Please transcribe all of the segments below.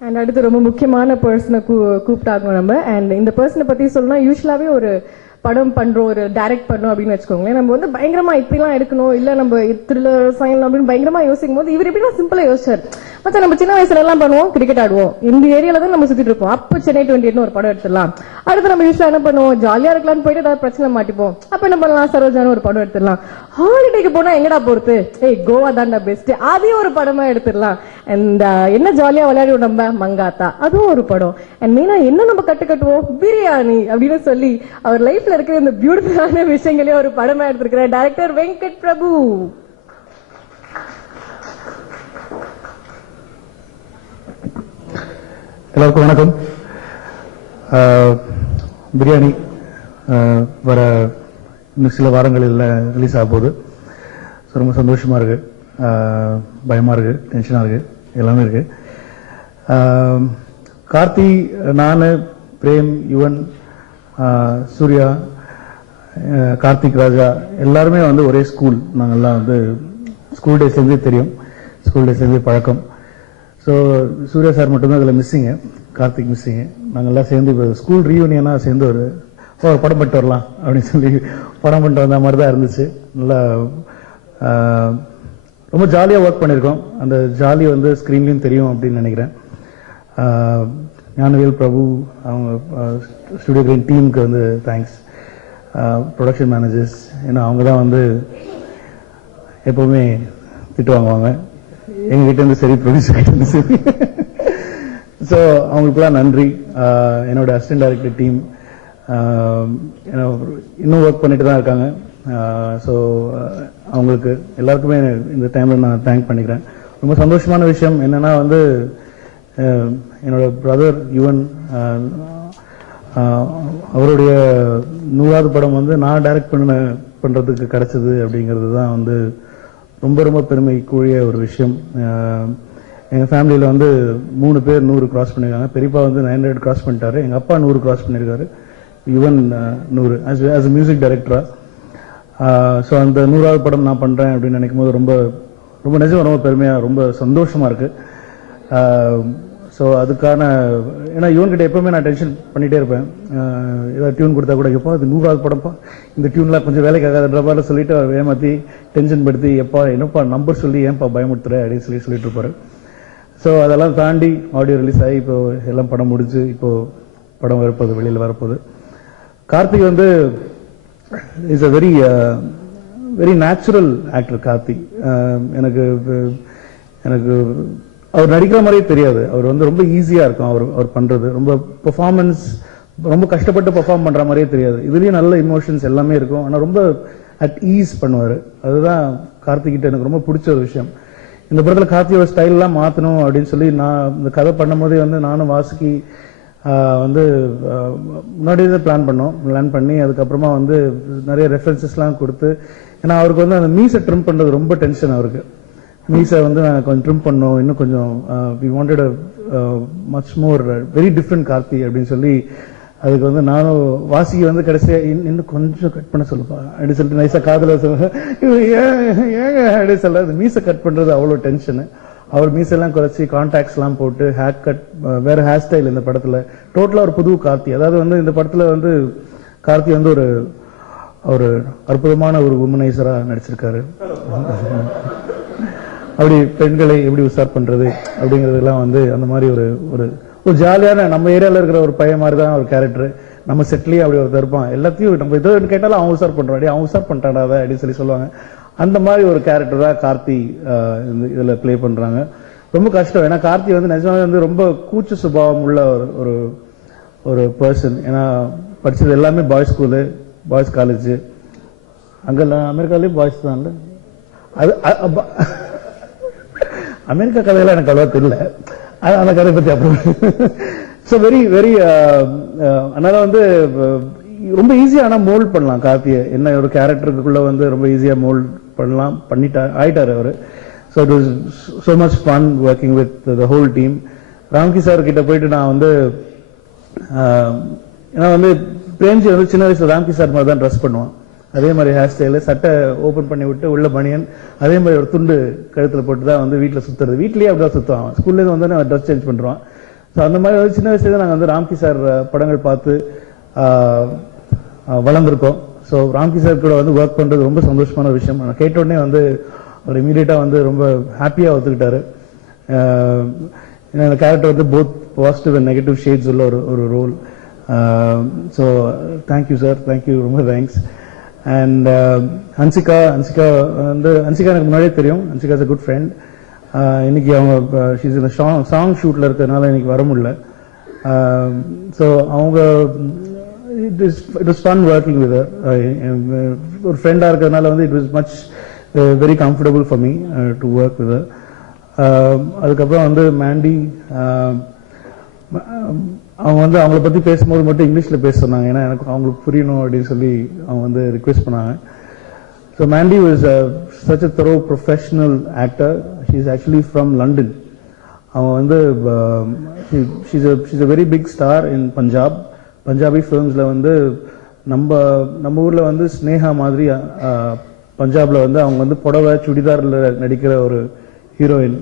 And அடுத்து ரொம்ப முக்கியமான பர்சனை கூப்பிட்டாங்க நம்ம. அண்ட் இந்த பர்சனை பத்தி சொல்லணும், யூஸ்வலாவே ஒரு படம் பண்றோம், ஒரு டைரக்ட் பண்ணோம் அப்படின்னு வச்சுக்கோங்களேன், நம்ம வந்து பயங்கரமா இப்படிலாம் எடுக்கணும், இல்ல நம்ம த்ரில்லர் சைன் அப்படின்னு பயங்கரமா யோசிக்கும் போது இவர் எப்படிலாம் சிம்பிளா யோசிச்சார். மச்சா நம்ம சின்ன வயசுல எல்லாம் பண்ணுவோம், கிரிக்கெட் ஆடுவோம், இந்த ஏரியால தான் நம்ம சுத்திட்டு இருப்போம், அப்ப சென்னை 28 ஒரு படம் எடுத்துடலாம். அடுத்து நம்ம யூஸ்வலா என்ன பண்ணுவோம், ஜாலியா இருக்கலாம்னு போயிட்டு ஏதாவது பிரச்சனை மாட்டிப்போம், அப்ப என்ன பண்ணலாம், சரோஜான ஒரு படம் எடுத்துடலாம். ஹாலிடேக்கு போனா எங்கடா போறது, ஏய் கோவா தான்டா பெஸ்ட், அதையும் ஒரு படமா எடுத்துடலாம். அண்ட் என்ன ஜாலியா விளையாடுவோம் நம்ம, மங்காத்தா, அதுவும் ஒரு படம். அண்ட் மெயினா என்ன நம்ம கட்டுவோம், பிரியாணி அப்படின்னு சொல்லி அவர் லைஃப்ல இருக்கிற இந்த பியூட்டிஃபுல்லான விஷயங்களே ஒரு படமா எடுத்திருக்கிற டைரக்டர் வெங்கட் பிரபு. எல்லாருக்கும் வணக்கம். பிரியாணி வர இன்னும் சில வாரங்களில் ரிலீஸ் ஆக போகுது. ரொம்ப சந்தோஷமா இருக்கு, பயமா இருக்கு, டென்ஷனா இருக்கு, எல்லாமே இருக்கு. கார்த்தி, நான், பிரேம், யுவன், சூர்யா, கார்த்திக் ராஜா எல்லாருமே வந்து ஒரே ஸ்கூல். நாங்கெல்லாம் வந்து ஸ்கூல் டேஸ்லேருந்தே தெரியும், ஸ்கூல் டேஸ்லேருந்தே பழக்கம். ஸோ சூர்யா சார் மட்டும்தான் அதில் மிஸ்ஸிங்கு, கார்த்திக் மிஸ்ஸிங்கு. நாங்கள்லாம் சேர்ந்து இப்போ ஸ்கூல் ரீயூனியனாக சேர்ந்து ஒரு படம் பண்ணிட்டு வரலாம் அப்படின்னு சொல்லி படம் பண்ணிட்டு வந்த மாதிரி தான் இருந்துச்சு. நல்லா ரொம்ப ஜாலியாக ஒர்க் பண்ணியிருக்கோம். அந்த ஜாலி வந்து ஸ்க்ரீன்லேயும் தெரியும் அப்படின்னு நினைக்கிறேன். ஞானவேல், பிரபு, அவங்க ஸ்டுடியோ கிரீன் டீமுக்கு வந்து தேங்க்ஸ். ப்ரொடக்ஷன் மேனேஜர்ஸ், ஏன்னா அவங்க தான் வந்து எப்போவுமே திட்டு வாங்குவாங்க எங்ககிட்ட இருந்து சரி, ப்ரொடியூசர் கிட்ட இருந்து சரி. ஸோ அவங்களுக்குலாம் நன்றி. என்னோட அசிஸ்டன்ட் டைரக்டர் டீம் இன்னும் ஒர்க் பண்ணிட்டு தான் இருக்காங்க. ஸோ அவங்களுக்கு எல்லாருக்குமே இந்த டைமில் நான் தேங்க் பண்ணிக்கிறேன். ரொம்ப சந்தோஷமான விஷயம் என்னன்னா வந்து என்னோட பிரதர் யுவன் அவருடைய 100வது படம் வந்து நான் டைரக்ட் பண்றதுக்கு கிடைச்சது அப்படிங்கிறது தான் வந்து ரொம்ப ரொம்ப பெருமைக்குரிய ஒரு விஷயம். எங்க ஃபேமிலியில வந்து 3 பேர் 100 கிராஸ் பண்ணிருக்காங்க. பெரியப்பா வந்து 900 கிராஸ் பண்ணிட்டாரு, எங்க அப்பா 100 கிராஸ் பண்ணிருக்காரு, யுவன் 100 as a மியூசிக் டைரக்டரா. ஸோ அந்த 100வது படம் நான் பண்றேன் அப்படின்னு நினைக்கும் போது ரொம்ப ரொம்ப நிஜம், ரொம்ப பெருமையா, ரொம்ப சந்தோஷமா இருக்கு. ஸோ அதுக்கான, ஏன்னா யுவன்கிட்ட எப்பவுமே நான் டென்ஷன் பண்ணிட்டே இருப்பேன். ஏதாவது டியூன் கொடுத்தா கூட எப்போ அது 100வது படம்ப்பா, இந்த டியூன்லாம் கொஞ்சம் வேலைக்கு ஆகாதுன்ற மாதிரி சொல்லிட்டு ஏமாத்தி டென்ஷன் படுத்தி எப்பா என்னப்பா நம்பர் சொல்லி ஏன்பா பயமுடுத்துற அப்படின்னு சொல்லிட்டு இருப்பாரு. ஸோ அதெல்லாம் தாண்டி ஆடியோ ரிலீஸ் ஆகி இப்போ எல்லாம் படம் முடிச்சு இப்போ படம் வரப்போகுது, வெளியில் வரப்போகுது. கார்த்திக் வந்து is a very very natural actor. Karthik எனக்கு அவர் நடிக்கிற மாதிரியே தெரியாது. அவர் வந்து ரொம்ப ஈஸியா இருக்கும் அவர் பண்றது. ரொம்ப பெர்ஃபார்மன்ஸ் ரொம்ப கஷ்டப்பட்டு பெர்ஃபார்ம் பண்ற மாதிரியே தெரியாது. இதுலயும் நல்ல இமோஷன்ஸ் எல்லாமே இருக்கும். ஆனா ரொம்ப அட் ஈஸ் பண்ணுவாரு. அதுதான் கார்த்திக் கிட்ட எனக்கு ரொம்ப பிடிச்ச ஒரு விஷயம். இந்த படத்துல கார்த்தியோட ஸ்டைல் எல்லாம் மாத்தணும் அப்படின்னு சொல்லி நான் இந்த கதை பண்ணும் போதே வந்து நானும் வாசுகி வந்து முன்னாடியே பிளான் பண்ணி அதுக்கப்புறமா வந்து நிறைய ரெஃபரன்சஸ் எல்லாம் கொடுத்து, ஏன்னா அவருக்கு வந்து அந்த மீசை ட்ரிம் பண்றது ரொம்ப டென்ஷன். அவருக்கு மீசை வந்து நான் கொஞ்சம் ட்ரிம் பண்ணோம், இன்னும் கொஞ்சம் we wanted much more very different Karthi அப்படின்னு சொல்லி அதுக்கு வந்து நானும் வாசிக்கு வந்து கடைசியா இன்னும் கொஞ்சம் கட் பண்ண சொல்லுப்பா அப்படின்னு சொல்லிட்டு நைஸா காதல ஏங்க அப்படின்னு சொல்ல, அது மீசை கட் பண்றது அவ்வளவு டென்ஷனு. அவர் மீசெல்லாம் குறைச்சி கான்டாக்ட்ஸ் எல்லாம் போட்டு ஹேர் கட், வேற ஹேர் ஸ்டைல் இந்த படத்துல டோட்டலா ஒரு புது கார்த்தி. அதாவது வந்து இந்த படத்துல வந்து கார்த்தி வந்து ஒரு அற்புதமான ஒரு உமனைசரா நடிச்சிருக்காரு. அப்படி பெண்களை எப்படி உஷார் பண்றது அப்படிங்கறதெல்லாம் வந்து அந்த மாதிரி ஒரு ஜாலியான, நம்ம ஏரியால இருக்கிற ஒரு பையன் மாதிரி தான் ஒரு கேரக்டர். நம்ம செட்லயே அப்படி ஒரு இருப்பான், எல்லாத்தையும் நம்ம ஏதோ கேட்டாலும் அவன் உஷார் பண்றான், அவன் உஷார் பண்ணிட்டாடா அப்படின்னு சொல்லி சொல்லுவாங்க. அந்த மாதிரி ஒரு கேரக்டர் தான் கார்த்தி இதுல பிளே பண்றாங்க. ரொம்ப கஷ்டம், ஏன்னா கார்த்தி வந்து நிஜமாவே வந்து ரொம்ப கூச்ச சுபாவம் உள்ள ஒரு பர்சன். ஏன்னா படிச்சது எல்லாமே பாய்ஸ் ஸ்கூலு, பாய்ஸ் காலேஜ். அங்கெல்லாம் அமெரிக்காலேயும் பாய்ஸ் தான். அது அமெரிக்கா கதையெல்லாம் எனக்கு அவ்வளவா தெரியல, அந்த கதை பத்தி அப்புறம். ஸோ வெரி வெரி அதனால வந்து ரொம்ப ஈஸியா ஆனா மோல்ட் பண்ணலாம் கார்த்தியை. என்ன ஒரு கேரக்டருக்குள்ள வந்து ரொம்ப ஈஸியா மோல்ட் பண்ணலாம், ஆயிட்டாரு அவரு. So it was so much fun working with the whole team. Ramki sir கிட்ட போயிட்டு நான் வந்து ஏன்னா வந்து பிரேம்ஜி வந்து சின்ன வயசுல ராம்கி சார் மாதிரி தான் ட்ரெஸ் பண்ணுவான். அதே மாதிரி ஹேர் ஸ்டைலு, சட்டை ஓபன் பண்ணி விட்டு உள்ள பனியன், அதே மாதிரி ஒரு துண்டு கழுத்துல போட்டு தான் வந்து வீட்டுல சுத்துறது. வீட்லயே அப்படிதான் சுத்துவான். ஸ்கூல்ல இருந்து வந்து ட்ரெஸ் சேஞ்ச் பண்றான். ஸோ அந்த மாதிரி ஒரு சின்ன வயசுல நாங்கள் வந்து ராம்கி சார் படங்கள் பார்த்து வளர்ந்துருக்கோம். ஸோ ராம்கி சார் கூட வந்து ஒர்க் பண்றது ரொம்ப சந்தோஷமான ஒரு விஷயம். நான் கேட்ட உடனே வந்து அவர் இமீடியட்டா வந்து ரொம்ப ஹாப்பியா ஒத்துக்கிட்டாரு. இந்த கேரக்டர் வந்து both positive and negative shades உள்ள ஒரு role. So thank you sir, thank you, ரொம்ப தேங்க்ஸ். அண்ட் ஹன்சிகா எனக்கு முன்னாடியே தெரியும். Hansika is a good friend. இன்னைக்கு அவங்க ஷீஸ் இந்த சாங் ஷூட்ல இருக்கிறதுனால இன்னைக்கு வர முடியல. ஸோ அவங்க it was fun working with her. ஒரு ஃப்ரெண்டா இருக்கிறதுனால வந்து it was much very comfortable for me to work with her. அதுக்கப்புறம் வந்து மேண்டி, அவங்க வந்து அவங்கள பத்தி பேசும்போது மட்டும் இங்கிலீஷ்ல பேச சொன்னாங்க, ஏன்னா எனக்கு அவங்களுக்கு புரியணும் அப்படின்னு சொல்லி அவங்க வந்து ரிக்வெஸ்ட் பண்ணாங்க. So Mandy was such a thorough professional actor. She is actually from London. அவன் வந்து she's a very big star in Punjabi filmsல வந்து நம்ம ஊர்ல வந்து ஸ்னேகா மாதிரி பஞ்சாப்ல வந்து அவங்க வந்து புடவை சுடிதார்ல நடிக்கிற ஒரு ஹீரோயின்.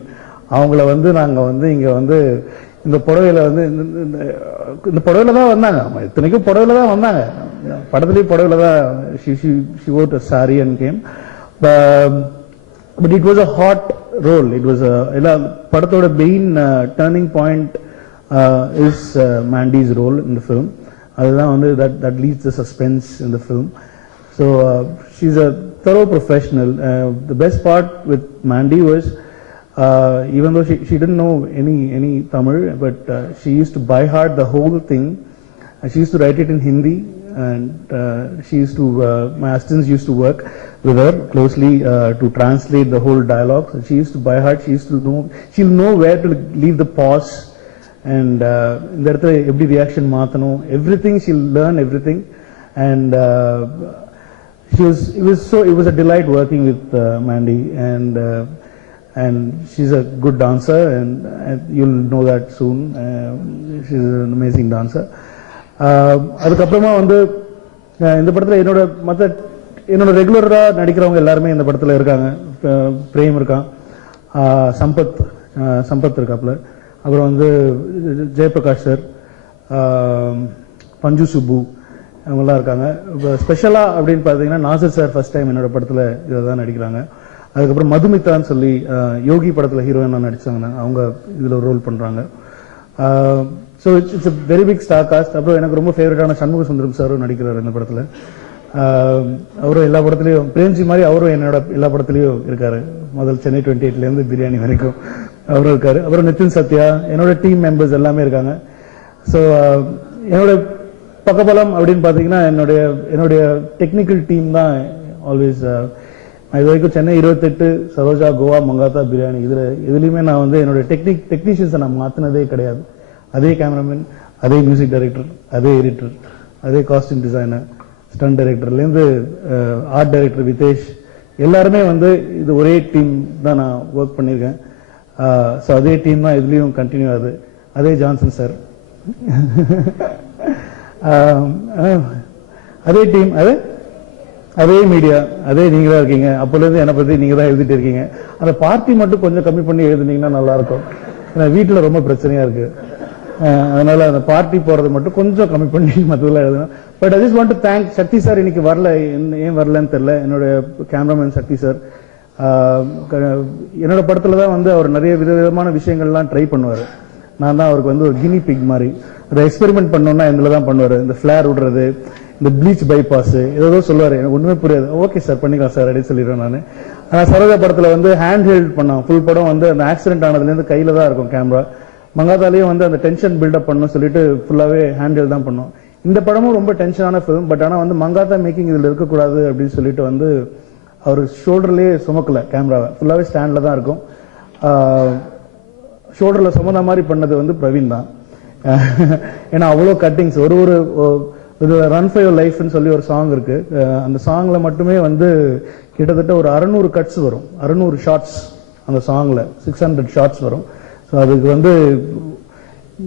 அவங்கள வந்து நாங்க வந்து இங்க வந்து இந்த புடவையில வந்து இந்த புடவையில தான் வந்தாங்க. இத்தனைக்கும் புடவையில தான் வந்தாங்க, படத்துலயும் புடவையில தான். she wore a saree and came, but it was a hot role. It was a படத்தோட main turning point is Mandy's role in the film. அதுதான் வந்து that leads the suspense in the film. So she's a thorough professional. The best part with Mandy was even though she didn't know any Tamil, but she used to by heart the whole thing. She used to write it in Hindi, and she used to my assistants used to work with her closely to translate the whole dialogue. So she used to by heart. She'll know where to leave the pause, and இந்த இடத்துல எப்படி reaction மாத்தணும், everything she'll learn everything. And it was a delight working with Mandy, and she's a good dancer, and you'll know that soon. She's an amazing dancer. அதுக்கப்புறமா வந்து இந்த படத்துல என்னோட ரெகுலரா நடிக்கிறவங்க எல்லாருமே இந்த படத்துல இருக்காங்க. பிரேம் இருக்கான், சம்பத் இருக்காப்ல, அப்புறம் வந்து ஜெயபிரகாஷ் சார், பஞ்சு சுப்பு, அவங்கெல்லாம் இருக்காங்க. இப்போ ஸ்பெஷலா அப்படின்னு பாத்தீங்கன்னா நாசர் சார் ஃபர்ஸ்ட் டைம் என்னோட படத்துல இதை தான் நடிக்கிறாங்க. அதுக்கப்புறம் மதுமிதான்னு சொல்லி யோகி படத்துல ஹீரோயினா நடிச்சாங்க, அவங்க இதுல ஒரு ரோல் பண்றாங்க. So it's a very big star cast. அப்புறம் எனக்கு ரொம்ப ஃபேவரட்டான சண்முக சுந்தரம் சாரும் நடிக்கிறார் இந்த படத்துல. அவரும் எல்லா படத்துலயும், பிரேம்ஜி மாதிரி அவரும் என்னோட எல்லா படத்துலயும் இருக்காரு. முதல் சென்னை 28ல இருந்து பிரியாணி வரைக்கும் அவரும் இருக்காரு. அப்புறம் நிதின் சத்யா, என்னோட டீம் மெம்பர்ஸ் எல்லாமே இருக்காங்க. ஸோ என்னோட பக்கபலம் அப்படின்னு பாத்தீங்கன்னா என்னுடைய டெக்னிக்கல் டீம் தான் ஆல்வேஸ். இது வரைக்கும் சென்னை 28, சரோஜா, கோவா, மங்காத்தா, பிரியாணி, இதுலயுமே நான் வந்து என்னோட டெக்னீஷியன்ஸை நான் மாத்தினதே கிடையாது. அதே கேமராமேன், அதே மியூசிக் டைரக்டர், அதே எடிட்டர், அதே காஸ்டியூம் டிசைனர், ஸ்டண்ட் டைரக்டர்ல இருந்து ஆர்ட் டைரக்டர் விதேஷ், எல்லாருமே வந்து இது ஒரே டீம் தான் நான் ஒர்க் பண்ணியிருக்கேன். ஸோ அதே டீம் தான் இதுலயும் கண்டினியூ ஆகுது. அதே ஜான்சன் சார், அதே டீம், அதே மீடியா, அதே நீங்க தான் இருக்கீங்க. அப்பல இருந்து என்னை பத்தி நீங்க தான் எழுதிட்டு இருக்கீங்க. அந்த பார்ட்டி மட்டும் கொஞ்சம் கம்மி பண்ணி எழுதுனீங்கன்னா நல்லா இருக்கும். ஏன்னா வீட்டுல ரொம்ப பிரச்சனையா இருக்கு. அதனால அந்த பார்ட்டி போறது மட்டும் கொஞ்சம் கம்மி பண்ணி மற்றதெல்லாம் எழுதணும். But I just want to thank Shakti sir. இன்னைக்கு வரல, ஏன் வரலன்னு தெரியல. என்னுடைய கேமராமேன் சக்தி சார் என்னோட படத்துல தான் வந்து அவர் நிறைய விதவிதமான விஷயங்கள்லாம் ட்ரை பண்ணுவாரு. நான் தான் அவருக்கு வந்து ஒரு கினி பிக் மாதிரி. அதை எக்ஸ்பெரிமெண்ட் பண்ணோம்னா இதுல தான் பண்ணுவாரு. இந்த ஃபிளேர் விடுறது, இந்த ப்ளீச் பைபாஸ், ஏதோ சொல்லுவாரு, எனக்கு ஒண்ணுமே புரியாது. ஓகே சார் பண்ணிக்கலாம் சார் அப்படின்னு சொல்லிடுவேன் நான். ஆனா சரோஜா படத்துல வந்து ஹேண்ட் ஹெல்ட் பண்ணோம். ஃபுல் படம் வந்து அந்த ஆக்சிடென்ட் ஆனதுல இருந்து கையில தான் இருக்கும் கேமரா. மங்காத்தாலையும் வந்து அந்த டென்ஷன் பில்டப் பண்ணணும் சொல்லிட்டு ஃபுல்லாவே ஹேண்ட் ஹெல்ட் தான் பண்ணோம். இந்த படமும் ரொம்ப டென்ஷனான ஃபிலிம். பட் ஆனா வந்து மங்காத்தா மேக்கிங் இதுல இருக்கக்கூடாது அப்படின்னு சொல்லிட்டு வந்து அவர் ஷோல்டர்லயே சுமக்கல கேமராவை, ஃபுல்லாவே ஸ்டாண்ட்ல தான் இருக்கும். ஷோல்டர்ல சுமந்த மாதிரி பண்ணது வந்து பிரவீன் தான். ஏன்னா அவ்வளோ கட்டிங்ஸ், ஒரு ரன் ஃபார் யுவர் லைஃப்னு சொல்லி ஒரு சாங் இருக்கு. அந்த சாங்ல மட்டுமே வந்து கிட்டத்தட்ட ஒரு 600 கட்ஸ் வரும், 600 ஷார்ட்ஸ் அந்த சாங்ல, 600 ஷார்ட்ஸ் வரும். ஸோ அதுக்கு வந்து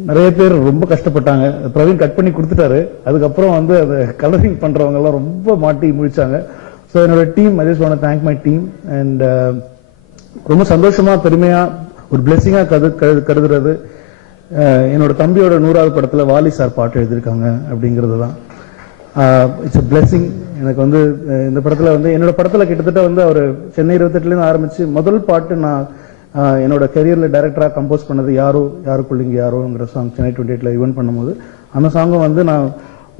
நிறைய பேர் ரொம்ப கஷ்டப்பட்டாங்க. பிரவீன் கட் பண்ணி கொடுத்துட்டாரு. அதுக்கப்புறம் வந்து அதை கலரிங் பண்றவங்க எல்லாம் ரொம்ப மாட்டி முடிச்சாங்க. ஸோ என்னோட team, I just want to thank my team. And ரொம்ப சந்தோஷமா, பெருமையா, ஒரு பிளெஸிங்கா கருதுறது என்னோட தம்பியோட 100வது படத்துல வாலி சார் பாட்டு எழுதியிருக்காங்க அப்படிங்கிறது தான். It's a blessing. எனக்கு வந்து இந்த படத்துல வந்து என்னோட படத்துல கிட்டத்தட்ட வந்து அவர் சென்னை 28லேருந்து ஆரம்பிச்சு முதல் பாட்டு நான் என்னோட கெரியர்ல டைரக்டரா கம்போஸ் பண்ணது யாருக்குள்ளிங்க யாரோங்கிற சாங் சென்னை 28ல ஈவென்ட் பண்ணும்போது அந்த சாங்கும் வந்து நான்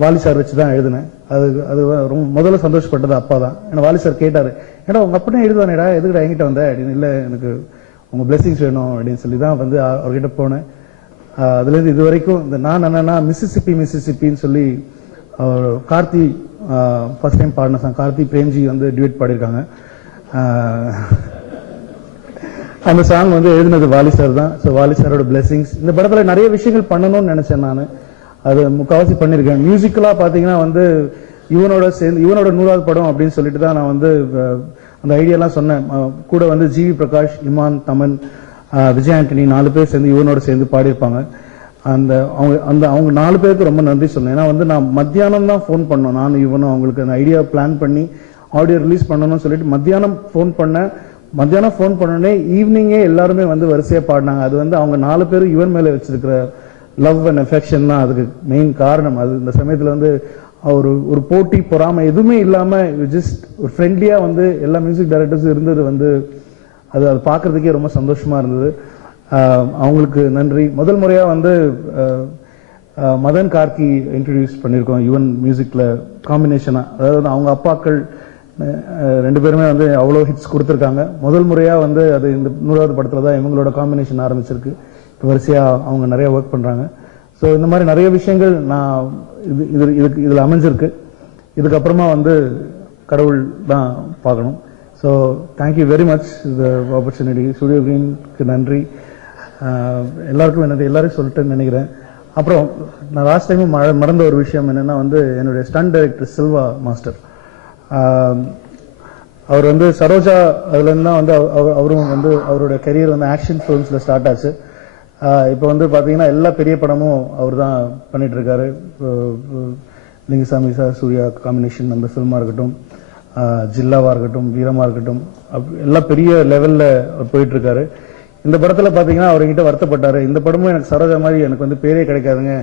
வாலி சார் வச்சு தான் எழுதினேன். அது ரொம்ப முதல்ல சந்தோஷப்பட்டது அப்பா தான். ஏன்னா வாலி சார் கேட்டாரு, ஏன்னா உங்க அப்பா எழுதுவானேடா, எதுக்குடா என்கிட்ட வந்த அப்படின்னு. இல்லை எனக்கு உங்க பிளெஸிங்ஸ் வேணும் அப்படின்னு சொல்லி தான் வந்து அவர்கிட்ட போனேன். அதுல இருந்து இது வரைக்கும் இந்த நான் என்னன்னா மிசிசிப்பின்னு சொல்லி கார்த்தி ஃபர்ஸ்ட் டைம் பாடின சாங், கார்த்தி பிரேம்ஜி வந்து டியூட் பாடியிருக்காங்க. அந்த சாங் வந்து எழுதினது வாலி சார் தான். ஸோ வாலி சாரோட பிளெஸிங்ஸ். இந்த படத்துல நிறைய விஷயங்கள் பண்ணணும்னு நினைச்சேன் நான், அது முக்காவாசி பண்ணிருக்கேன். மியூசிக்கலா பாத்தீங்கன்னா வந்து இவனோட 100வது படம் அப்படின்னு சொல்லிட்டு தான் நான் வந்து அந்த ஐடியாலாம் சொன்னேன். கூட வந்து ஜிவி பிரகாஷ், இமான், தமன், விஜய் ஆண்டனி 4 பேர் சேர்ந்து இவனோட சேர்ந்து பாடியிருப்பாங்க. அவங்க 4 பேருக்கு ரொம்ப நன்றி சொன்னேன். ஏன்னா வந்து நான் மத்தியானம் தான் ஃபோன் பண்ணோம், நான் இவனும் அவங்களுக்கு அந்த ஐடியா பிளான் பண்ணி ஆடியோ ரிலீஸ் பண்ணணும்னு சொல்லிட்டு மத்தியானம் ஃபோன் பண்ணோடனே ஈவினிங்கே எல்லாருமே வந்து வரிசையா பாடினாங்க. அது வந்து அவங்க 4 பேரும் இவன் மேல வச்சிருக்கிற லவ் அண்ட் அஃபெக்ஷன் தான் அதுக்கு மெயின் காரணம். அது இந்த சமயத்துல வந்து ஒரு போட்டி பொறாமை எதுவுமே இல்லாம ஜஸ்ட் ஒரு ஃப்ரெண்ட்லியா வந்து எல்லா மியூசிக் டைரக்டர்ஸும் இருந்தது வந்து அது பார்க்கறதுக்கே ரொம்ப சந்தோஷமா இருந்தது. அவங்களுக்கு நன்றி. முதல் முறையா வந்து மதன் கார்கி இன்ட்ரடியூஸ் பண்ணியிருக்கோம் யுவன் மியூசிக்ல காம்பினேஷனா. அதாவது அவங்க அப்பாக்கள் 2 பேருமே வந்து அவ்வளோ ஹிட்ஸ் கொடுத்துருக்காங்க. முதல் முறையா வந்து அது இந்த 100வது படத்துல தான் இவங்களோட காம்பினேஷன் ஆரம்பிச்சிருக்கு. வரிசையா அவங்க நிறைய ஒர்க் பண்றாங்க. ஸோ இந்த மாதிரி நிறைய விஷயங்கள் நான் இதுல அமைஞ்சிருக்கு. இதுக்கப்புறமா வந்து கடவுள் தான் பார்க்கணும். ஸோ தேங்க்யூ வெரி மச் இந்த ஆப்பர்ச்சுனிட்டி. ஸ்டுடியோ கிரீனுக்கு நன்றி. எல்லாருக்கும் நன்றி. எல்லாரும் சொல்லிட்டு நினைக்கிறேன். அப்புறம் நான் லாஸ்ட் டைம் மறந்த ஒரு விஷயம் என்னன்னா வந்து என்னுடைய ஸ்டண்ட் டைரக்டர் சில்வா மாஸ்டர், அவர் வந்து சரோஜா அதுல இருந்து தான் வந்து அவரும் வந்து அவரோட கெரியர் வந்து ஆக்ஷன் ஃபிலிம்ஸ்ல ஸ்டார்ட் ஆச்சு. இப்போ வந்து பாத்தீங்கன்னா எல்லா பெரிய படமும் அவர் தான் பண்ணிட்டு இருக்காரு. லிங்குசாமி சார் சூர்யா காம்பினேஷன் அந்த ஃபில்மா இருக்கட்டும், ஜில்லாவா இருக்கட்டும், வீரமா இருக்கட்டும், எல்லா பெரிய லெவல்ல போயிட்டு இருக்காரு. இந்த படத்துல பாத்தீங்கன்னா அவர் என்கிட்ட வருத்தப்பட்டாரு, இந்த படமும் எனக்கு சரோஜா மாதிரி எனக்கு வந்து பேரே கிடைக்காதுங்க,